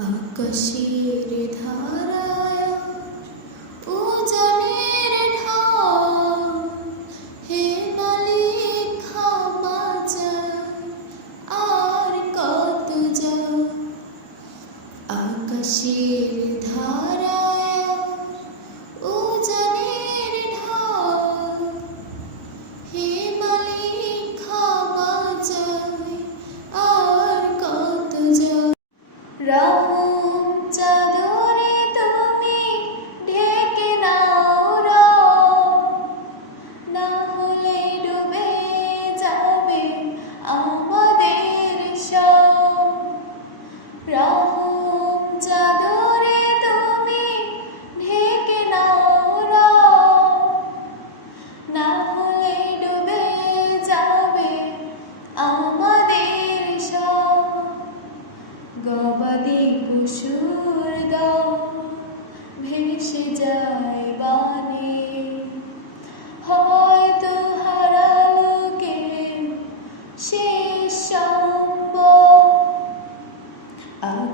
আকাশের ধারায় উজানের ঢাল হে মালিক আর কত যা। আকাশের ধারা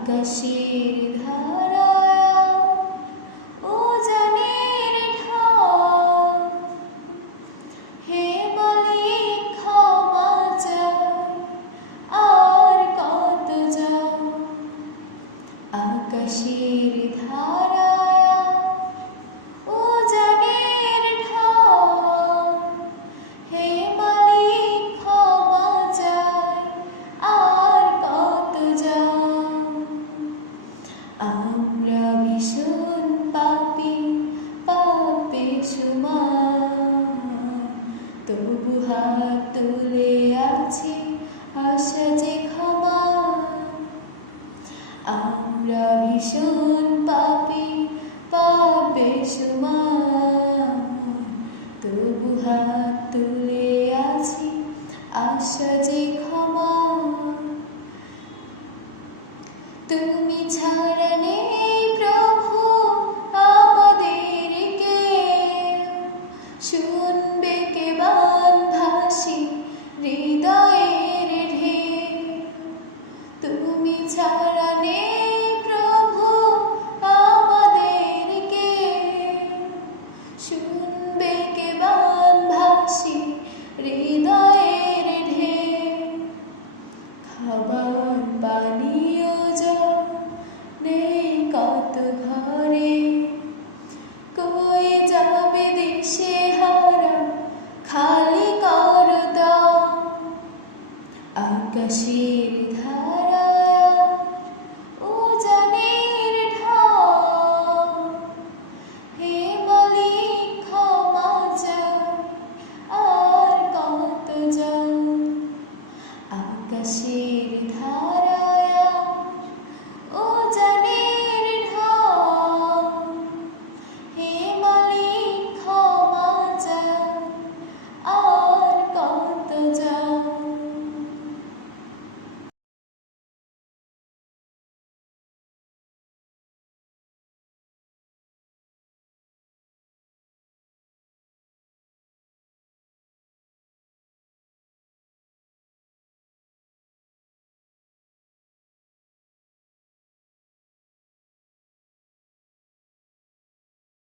ध আশা যে ক্ষমা। তুমি ছাড়া